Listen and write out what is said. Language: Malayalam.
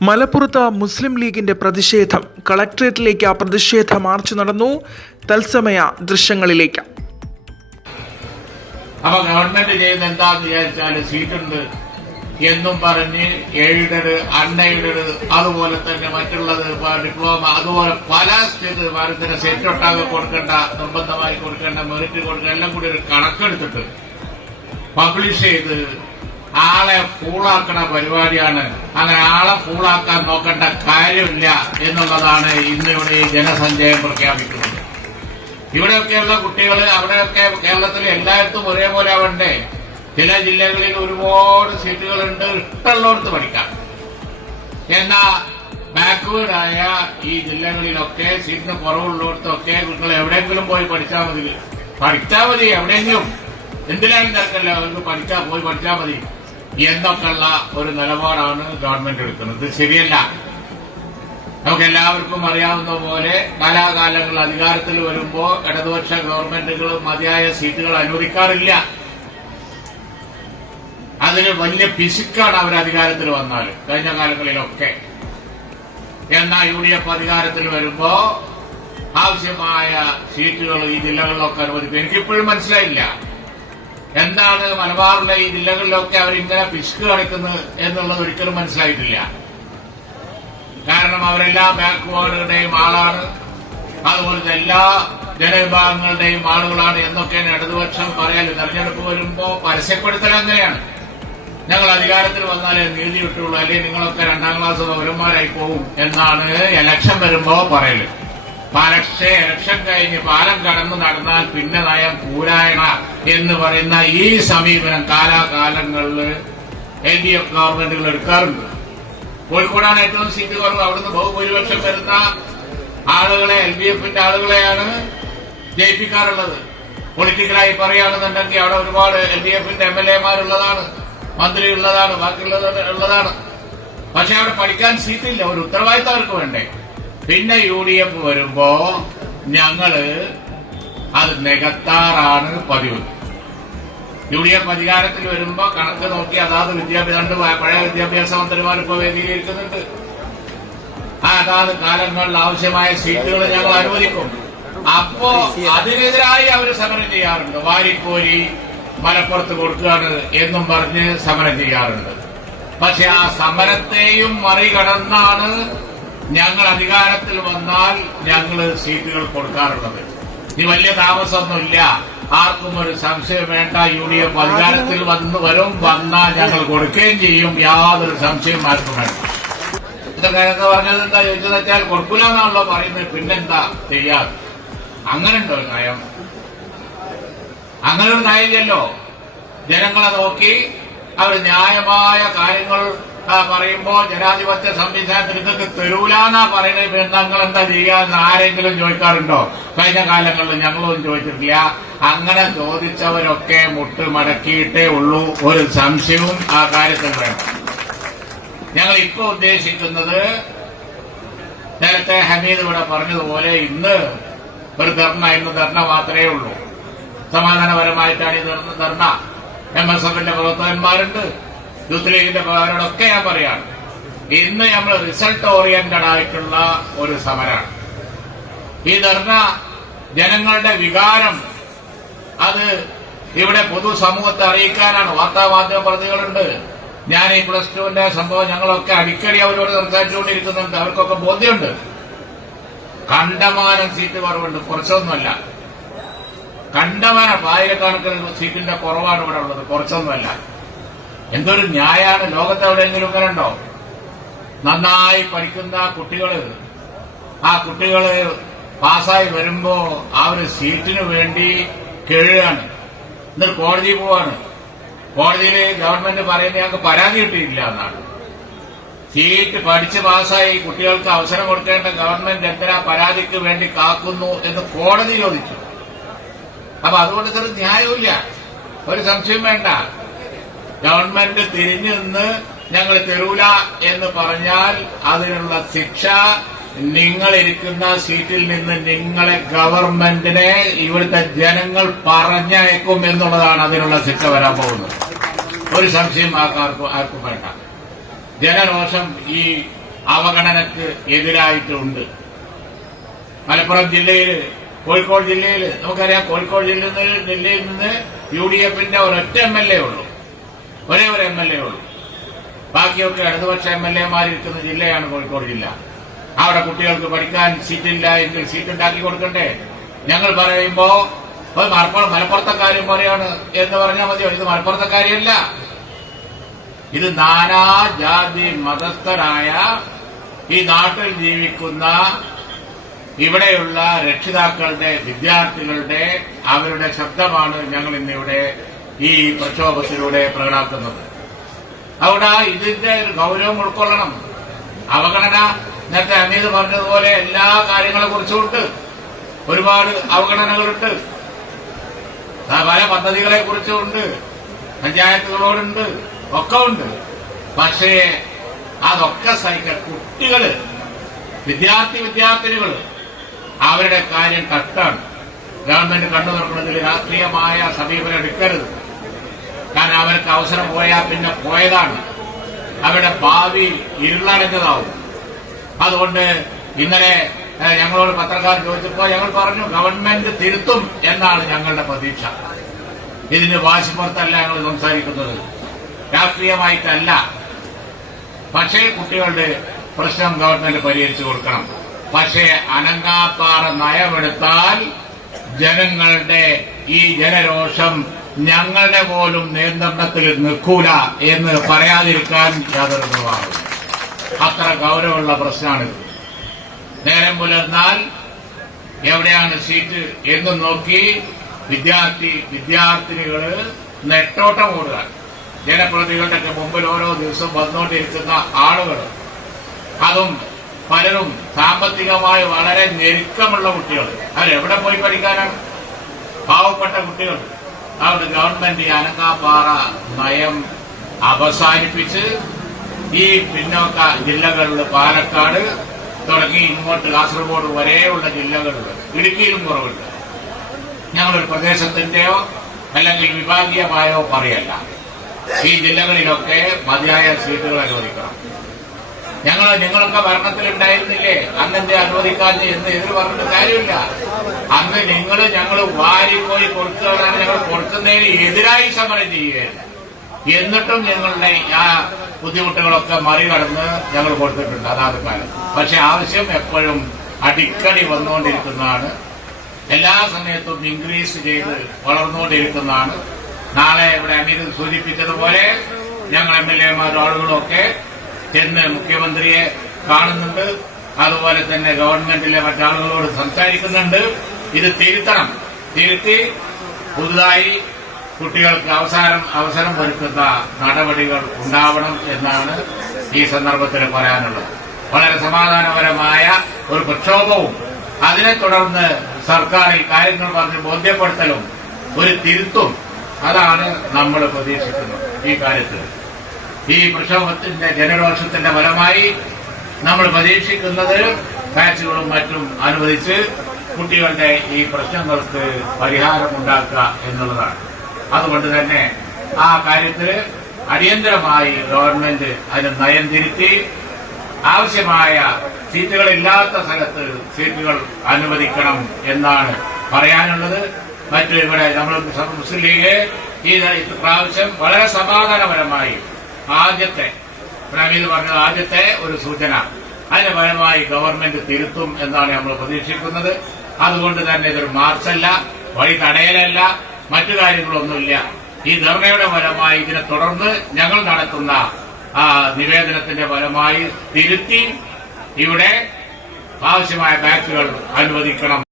മലപ്പുറത്ത് മുസ്ലിം ലീഗിന്റെ പ്രതിഷേധം. കളക്ട്രേറ്റിലേക്ക് പ്രതിഷേധ മാർച്ച് നടന്നു. തത്സമയ ദൃശ്യങ്ങളിലേക്ക്. അപ്പൊ ഗവൺമെന്റ് ചെയ്യുന്ന എന്താന്ന് വിചാരിച്ചാൽ സീറ്റുണ്ട് എന്നും പറഞ്ഞ് എയ്ഡഡ് അൺഎയ്ഡഡ് അതുപോലെ തന്നെ മറ്റുള്ളത് ഡിപ്ലോമ അതുപോലെ പല സ്റ്റേറ്റ് സെറ്റ് ഒട്ടാകെ കൊടുക്കേണ്ട നിർബന്ധമായി കൊടുക്കേണ്ട മെറിറ്റ് കൊടുക്കേണ്ട എല്ലാം കൂടി ഒരു കണക്കെടുത്തിട്ട് പബ്ലിഷ് ചെയ്ത് ആളെ ഫൂളാക്കണ പരിപാടിയാണ്. അങ്ങനെ ആളെ ഫൂളാക്കാൻ നോക്കേണ്ട കാര്യമില്ല എന്നുള്ളതാണ് ഇന്ന് ഇവിടെ ഈ ജനസഞ്ചയം പ്രഖ്യാപിക്കുന്നത്. ഇവിടെയൊക്കെയുള്ള കുട്ടികൾ അവിടെയൊക്കെ കേരളത്തിൽ എല്ലായിടത്തും ഒരേപോലെ ആവണ്ടേ? ചില ജില്ലകളിൽ ഒരുപാട് സീറ്റുകളുണ്ട് ഇഷ്ടമുള്ളവർക്ക് പഠിക്കാം. എന്നാ ബാക്ക്വേർഡായ ഈ ജില്ലകളിലൊക്കെ സീറ്റിന് കുറവുള്ളിടത്തൊക്കെ കുട്ടികൾ എവിടെയെങ്കിലും പോയി പഠിച്ചാൽ മതി. പഠിച്ചാൽ മതി എവിടെയെങ്കിലും. എന്തിനാണ് തിരക്കല്ല അവർക്ക് പഠിച്ചാൽ പോയി പഠിച്ചാൽ മതി. എന്നൊക്കെയുള്ള ഒരു നിലപാടാണ് ഗവൺമെന്റ് എടുക്കുന്നത്? ശരിയല്ല. നമുക്ക് എല്ലാവർക്കും അറിയാവുന്ന പോലെ കാലാകാലങ്ങൾ അധികാരത്തിൽ വരുമ്പോൾ ഇടതുപക്ഷ ഗവൺമെന്റുകൾ മതിയായ സീറ്റുകൾ അനുവദിക്കാറില്ല. അതിന് വലിയ പിശുക്കാണ് അവർ അധികാരത്തിൽ വന്നാൽ കഴിഞ്ഞ കാലങ്ങളിലൊക്കെ. എന്നാൽ യു ഡി എഫ് അധികാരത്തിൽ വരുമ്പോ ആവശ്യമായ സീറ്റുകൾ ഈ ജില്ലകളിലൊക്കെ അനുവദിക്കും. എനിക്കിപ്പോഴും മനസ്സിലായില്ല. എന്താണ് മലബാറിലെ ഈ ജില്ലകളിലൊക്കെ അവരിങ്ങനെ പിശുക്ക് കളിക്കുന്നത് എന്നുള്ളത് ഒരിക്കലും മനസ്സിലായിട്ടില്ല. കാരണം അവരെല്ലാ ബാക്ക്വേർഡുകളുടെയും ആളാണ്. അതുപോലത്തെ എല്ലാ ജനവിഭാഗങ്ങളുടെയും ആളുകളാണ് എന്നൊക്കെയാണ് ഇടതുപക്ഷം പറയാൻ തെരഞ്ഞെടുപ്പ് വരുമ്പോ പരസ്യപ്പെടുത്തൽ അങ്ങനെയാണ്. ഞങ്ങൾ അധികാരത്തിൽ വന്നാലേ നീതി കിട്ടുള്ളൂ അല്ലെങ്കിൽ നിങ്ങളൊക്കെ രണ്ടാം ക്ലാസ് പൗരന്മാരായി പോകും എന്നാണ് ഇലക്ഷൻ വരുമ്പോ പറയൽ. പക്ഷേ ഇലക്ഷൻ കഴിഞ്ഞ് പാലം കടന്നു നടന്നാൽ പിന്നെ നയം പൂരായണ എന്ന് പറയുന്ന ഈ സമീപനം കാലാകാലങ്ങളിൽ എൽ ഡി എഫ് ഗവൺമെന്റുകൾ എടുക്കാറുണ്ട്. കോഴിക്കോടാണ് ഏറ്റവും സീറ്റ് കുറവ്. അവിടുന്ന് ബഹുഭൂരിപക്ഷം വരുന്ന ആളുകളെ എൽ ഡി എഫിന്റെ ആളുകളെയാണ് ജയിപ്പിക്കാറുള്ളത്. പൊളിറ്റിക്കലായി പറയുകയാണെന്നുണ്ടെങ്കിൽ അവിടെ ഒരുപാട് എൽ ഡി എഫിന്റെ എം എൽ എമാരുള്ളതാണ് മന്ത്രി ഉള്ളതാണ് ബാക്കിയുള്ളത് ഉള്ളതാണ്. പക്ഷെ അവിടെ പഠിക്കാൻ സീറ്റില്ല. ഒരു ഉത്തരവാദിത്തം അവർക്ക് വേണ്ടേ? പിന്നെ യു ഡി എഫ് വരുമ്പോ ഞങ്ങൾ അത് നികത്താറാണ് പതിവ്. യു ഡി എഫ് അധികാരത്തിൽ വരുമ്പോ കണക്ക് നോക്കി അതാത് വിദ്യാഭ്യാസ രണ്ട് പഴയ വിദ്യാഭ്യാസ മന്ത്രിമാർ ഇപ്പൊ വേദിയിലിരിക്കുന്നുണ്ട്. ആ അതാത് കാലങ്ങളിൽ ആവശ്യമായ സീറ്റുകൾ ഞങ്ങൾ അനുവദിക്കും. അപ്പോ അതിനെതിരായി അവർ സമരം ചെയ്യാറുണ്ട്. വാരിക്കോരി മലപ്പുറത്ത് കൊടുക്കുകയാണ് എന്നും പറഞ്ഞ് സമരം ചെയ്യാറുണ്ട്. പക്ഷെ ആ സമരത്തെയും മറികടന്നാണ് ഞങ്ങൾ അധികാരത്തിൽ വന്നാൽ ഞങ്ങൾ സീറ്റുകൾ കൊടുക്കാറുള്ളത്. ഇനി വലിയ താമസമൊന്നുമില്ല. ആർക്കും ഒരു സംശയം വേണ്ട. യു ഡി എഫ് അധികാരത്തിൽ വന്ന് വരും. വന്നാൽ ഞങ്ങൾ കൊടുക്കുകയും ചെയ്യും. യാതൊരു സംശയം ആർക്കും വേണ്ട. ഇതൊക്കെ എന്താ പറഞ്ഞത് എന്താ ചോദിച്ചത് വെച്ചാൽ കൊടുക്കൂല എന്നാണല്ലോ പറയുന്നത്. പിന്നെന്താ? ചെയ്യാതെ അങ്ങനെ ഉണ്ടോ നയം? അങ്ങനെ ഒരു നയമില്ലല്ലോ. ജനങ്ങളെ നോക്കി. അവർ ന്യായമായ കാര്യങ്ങൾ പറയുമ്പോ ജനാധിപത്യ സംവിധാനത്തിൽ നിങ്ങൾക്ക് തരൂലെന്നാ പറയുന്നത്. പിന്നെ നിങ്ങൾ എന്താ ചെയ്യാന്ന് ആരെങ്കിലും ചോദിക്കാറുണ്ടോ? കഴിഞ്ഞ കാലങ്ങളിൽ ഞങ്ങളൊന്നും ചോദിച്ചിട്ടില്ല. അങ്ങനെ ചോദിച്ചവരൊക്കെ മുട്ട് മടക്കിയിട്ടേ ഉള്ളൂ. ഒരു സംശയവും ആ കാര്യത്തിൽ വേണം ഞങ്ങൾ ഇപ്പൊ ഉദ്ദേശിക്കുന്നത് നേരത്തെ ഹമീദ് ഇവിടെ പറഞ്ഞതുപോലെ ഇന്ന് ഒരു ധർണ ഇന്ന് ധർണ മാത്രമേ ഉള്ളൂ. സമാധാനപരമായിട്ടാണ് ഈ ധർണ. എം എസ് എഫിന്റെ പ്രവർത്തകന്മാരുണ്ട്. യൂത്ത് ലീഗിന്റെ ഞാൻ പറയാണ്. ഇന്ന് നമ്മൾ റിസൾട്ട് ഓറിയന്റഡ് ആയിട്ടുള്ള ഒരു സമരമാണ് ഈ ധർണ ജനങ്ങളുടെ വികാരം അത് ഇവിടെ പൊതുസമൂഹത്തെ അറിയിക്കാനാണ്. വാർത്താമാധ്യമ പ്രതികളുണ്ട്. ഞാൻ ഈ പ്ലസ് ടുവിന്റെ സംഭവം ഞങ്ങളൊക്കെ അടിക്കടി അവരോട് സംസാരിച്ചുകൊണ്ടിരിക്കുന്നുണ്ട്. അവർക്കൊക്കെ ബോധ്യമുണ്ട്. കണ്ടമാനം സീറ്റ് കുറവുണ്ട്. കുറച്ചൊന്നുമല്ല. കണ്ടമാനം ആയിരക്കണക്കിന് സീറ്റിന്റെ കുറവാണ് ഇവിടെ ഉള്ളത്. കുറച്ചൊന്നുമല്ല. എന്തൊരു ന്യായാണ്? ലോകത്ത് എവിടെയെങ്കിലും ഇങ്ങനെ ഉണ്ടോ? നന്നായി പഠിക്കുന്ന കുട്ടികൾ ആ കുട്ടികൾ പാസ്സായി വരുമ്പോ ആ ഒരു സീറ്റിന് വേണ്ടി കീഴുകയാണ് എന്നിട്ട് കോടതി പോവാണ്. കോടതിയിൽ ഗവൺമെന്റ് പറയുന്നത് ഞങ്ങൾക്ക് പരാതി കിട്ടിയില്ല എന്നാണ്. സീറ്റ് പഠിച്ച് പാസ്സായി കുട്ടികൾക്ക് അവസരം കൊടുക്കേണ്ട ഗവൺമെന്റ് എന്തിനാ പരാതിക്ക് വേണ്ടി കാക്കുന്നു എന്ന് കോടതി ചോദിച്ചു. അപ്പൊ അതുകൊണ്ട് ഇത്ര ന്യായമില്ല ഒരു സംശയം വേണ്ട. ഗവൺമെന്റ് തിരിഞ്ഞു നിന്ന് ഞങ്ങൾ തരൂല എന്ന് പറഞ്ഞാൽ അതിനുള്ള ശിക്ഷ നിങ്ങൾ ഇരിക്കുന്ന സീറ്റിൽ നിന്ന് നിങ്ങളെ ഗവൺമെന്റിനെ ഇവിടുത്തെ ജനങ്ങൾ പറഞ്ഞയക്കും എന്നുള്ളതാണ് അതിനുള്ള ശിക്ഷ വരാൻ പോകുന്നത്. ഒരു സംശയം ആർക്കും ആർക്കും വേണ്ട. ജനരോഷം ഈ അവഗണനക്ക് എതിരായിട്ടുണ്ട്. മലപ്പുറം ജില്ലയിൽ കോഴിക്കോട് ജില്ലയിൽ നമുക്കറിയാം കോഴിക്കോട് ജില്ലയിൽ നിന്ന് ജില്ലയിൽ നിന്ന് യു ഡി എഫിന്റെ ഒരൊറ്റ എം എൽ എ ഉള്ളൂ. ഒരേ ഒരു എം എൽ എ ഉള്ളൂ. ബാക്കിയൊക്കെ ഇടതുപക്ഷ എം എൽ എമാരിരിക്കുന്ന ജില്ലയാണ് കോഴിക്കോട് ജില്ല. അവിടെ കുട്ടികൾക്ക് പഠിക്കാൻ സീറ്റില്ല എങ്കിൽ സീറ്റ് ഉണ്ടാക്കി കൊടുക്കണ്ടേ? ഞങ്ങൾ പറയുമ്പോ "ഓ, മലപ്പുറം മലപ്പുറത്തക്കാരും പറയാണ് എന്ന് പറഞ്ഞാൽ മതിയോ? ഇത് മലപ്പുറത്തക്കാരിയല്ല. ഇത് നാനാ ജാതി മതസ്ഥരായ ഈ നാട്ടിൽ ജീവിക്കുന്ന ഇവിടെയുള്ള രക്ഷിതാക്കളുടെ വിദ്യാർത്ഥികളുടെ അവരുടെ ശബ്ദമാണ് ഞങ്ങൾ ഇന്നിവിടെ ഈ പ്രക്ഷോഭത്തിലൂടെ പ്രകടാക്കുന്നത്. അവിടെ ഇതിന്റെ ഒരു ഗൗരവം ഉൾക്കൊള്ളണം. അവഗണന നേരത്തെ അമീത് പറഞ്ഞതുപോലെ എല്ലാ കാര്യങ്ങളെ കുറിച്ചുമുണ്ട് ഒരുപാട് അവഗണനകളുണ്ട്. ആ, പല പദ്ധതികളെ കുറിച്ചുമുണ്ട് പഞ്ചായത്തുകളോടുണ്ട് ഒക്കെ ഉണ്ട്. പക്ഷേ അതൊക്കെ സഹിക്കാൻ കുട്ടികൾ വിദ്യാർത്ഥി വിദ്യാർത്ഥിനികൾ അവരുടെ കാര്യം കട്ടാണ്. ഗവൺമെന്റ് കണ്ടു തുറക്കുന്നതിൽ രാഷ്ട്രീയമായ സമീപനം എടുക്കരുത്. അവർക്ക് അവസരം പോയാൽ പിന്നെ പോയതാണ്. അവരുടെ ഭാവി ഇരുളടഞ്ഞതാവും. അതുകൊണ്ട് ഇന്നലെ ഞങ്ങളോട് പത്രക്കാർ ചോദിച്ചപ്പോൾ ഞങ്ങൾ പറഞ്ഞു ഗവൺമെന്റ് തിരുത്തും എന്നാണ് ഞങ്ങളുടെ പ്രതീക്ഷ. ഇതിന് വാശിപ്പുറത്തല്ല ഞങ്ങൾ സംസാരിക്കുന്നത്. രാഷ്ട്രീയമായിട്ടല്ല. പക്ഷേ കുട്ടികളുടെ പ്രശ്നം ഗവൺമെന്റ് പരിഹരിച്ചു കൊടുക്കണം. പക്ഷേ അനങ്ങാപ്പാറ നയമെടുത്താൽ ജനങ്ങളുടെ ഈ ജനരോഷം ഞങ്ങളുടെ പോലും നിയന്ത്രണത്തിൽ നിൽക്കൂല എന്ന് പറയാതിരിക്കാൻ യാതൊരു നിർവാഹവും അത്ര ഗൗരവമുള്ള പ്രശ്നമാണിത്. നേരം പുലർന്നാൽ എവിടെയാണ് സീറ്റ് എന്ന് നോക്കി വിദ്യാർത്ഥി വിദ്യാർത്ഥിനികൾ നെട്ടോട്ടം ഓടുക. ജനപ്രതികളുടെയൊക്കെ മുമ്പിൽ ഓരോ ദിവസം വന്നുകൊണ്ടിരിക്കുന്ന ആളുകൾ അതും പലരും സാമ്പത്തികമായി വളരെ ഞെരുക്കമുള്ള കുട്ടികൾ അവരെവിടെ പോയി പഠിക്കാനാണ്? പാവപ്പെട്ട കുട്ടികൾ അതുകൊണ്ട് ഗവൺമെന്റ് ഈ അനങ്ങാപ്പാറ നയം അവസാനിപ്പിച്ച് ഈ പിന്നോക്ക ജില്ലകളിൽ പാലക്കാട് തുടങ്ങി ഇങ്ങോട്ട് കാസർഗോഡ് വരെയുള്ള ജില്ലകളിൽ ഇടുക്കിയിലും കുറവുണ്ട്. ഞങ്ങളൊരു പ്രദേശത്തിന്റെയോ അല്ലെങ്കിൽ വിഭാഗീയമായോ പറയല്ല. ഈ ജില്ലകളിലൊക്കെ മതിയായ സീറ്റുകൾ അനുവദിക്കണം. ഞങ്ങൾ നിങ്ങളൊക്കെ ഭരണത്തിലുണ്ടായിരുന്നില്ലേ? അന്നെന്തേ അനുവദിക്കാതെ എന്ന് എതിർ പറഞ്ഞിട്ട് കാര്യമില്ല. അന്ന് നിങ്ങൾ ഞങ്ങൾ വാരിപ്പോയി കൊടുക്കുകയാണ് ഞങ്ങൾ കൊടുക്കുന്നതിന് എതിരായി സമരം ചെയ്യുകയാണ്. എന്നിട്ടും ഞങ്ങളുടെ ആ ബുദ്ധിമുട്ടുകളൊക്കെ മറികടന്ന് ഞങ്ങൾ കൊടുത്തിട്ടുണ്ട്. അതാത് കാലം പക്ഷെ ആവശ്യം എപ്പോഴും അടിക്കടി വന്നുകൊണ്ടിരിക്കുന്നതാണ്. എല്ലാ സമയത്തും ഇൻക്രീസ് ചെയ്ത് വളർന്നുകൊണ്ടിരിക്കുന്നതാണ്. നാളെ ഇവിടെ അമീർ സൂചിപ്പിച്ചതുപോലെ ഞങ്ങൾ എം എൽ എമാരും ആളുകളും ഒക്കെ ചെന്ന് മുഖ്യമന്ത്രിയെ കാണുന്നുണ്ട്. അതുപോലെ തന്നെ ഗവൺമെന്റിലെ മറ്റാളുകളോട് സംസാരിക്കുന്നുണ്ട്. ഇത് തിരുത്തണം. തിരുത്തി പുതുതായി കുട്ടികൾക്ക് അവസാനം അവസരം ഒരുക്കുന്ന നടപടികൾ ഉണ്ടാവണം എന്നാണ് ഈ സന്ദർഭത്തിൽ പറയാനുള്ളത്. വളരെ സമാധാനപരമായ ഒരു പ്രക്ഷോഭവും അതിനെ തുടർന്ന് സർക്കാർ ഈ കാര്യങ്ങൾ പറഞ്ഞ് ബോധ്യപ്പെടുത്തലും ഒരു തിരുത്തും അതാണ് നമ്മൾ പ്രതീക്ഷിക്കുന്നത് ഈ കാര്യത്തിൽ. ഈ പ്രക്ഷോഭത്തിന്റെ ജനരോഷത്തിന്റെ ഫലമായി നമ്മൾ പ്രതീക്ഷിക്കുന്നത് പാച്ചുകളും മറ്റും അനുവദിച്ച് കുട്ടികളുടെ ഈ പ്രശ്നങ്ങൾക്ക് പരിഹാരമുണ്ടാക്കുക എന്നുള്ളതാണ്. അതുകൊണ്ട് തന്നെ ആ കാര്യത്തിൽ അടിയന്തരമായി ഗവൺമെന്റ് അതിന് നയം തിരുത്തി ആവശ്യമായ സീറ്റുകളില്ലാത്ത സ്ഥലത്ത് സീറ്റുകൾ അനുവദിക്കണം എന്നാണ് പറയാനുള്ളത്. മറ്റു ഇവിടെ നമ്മൾ മുസ്ലിം ലീഗ് ഈ പ്രാവശ്യം വളരെ സമാധാനപരമായി ആദ്യത്തെ പ്രമീത് പറഞ്ഞത് ആദ്യത്തെ ഒരു സൂചന. അതിന് ഫലമായി ഗവൺമെന്റ് തിരുത്തും എന്നാണ് നമ്മൾ പ്രതീക്ഷിക്കുന്നത്. അതുകൊണ്ട് തന്നെ ഇതൊരു മാർച്ചല്ല വഴി തടയലല്ല മറ്റു കാര്യങ്ങളൊന്നുമില്ല. ഈ ധർണയുടെ ഫലമായി ഇതിനെ തുടർന്ന് ഞങ്ങൾ നടത്തുന്ന നിവേദനത്തിന്റെ ഫലമായി തിരുത്തി ഇവിടെ ആവശ്യമായ ബാച്ചുകൾ അനുവദിക്കണം.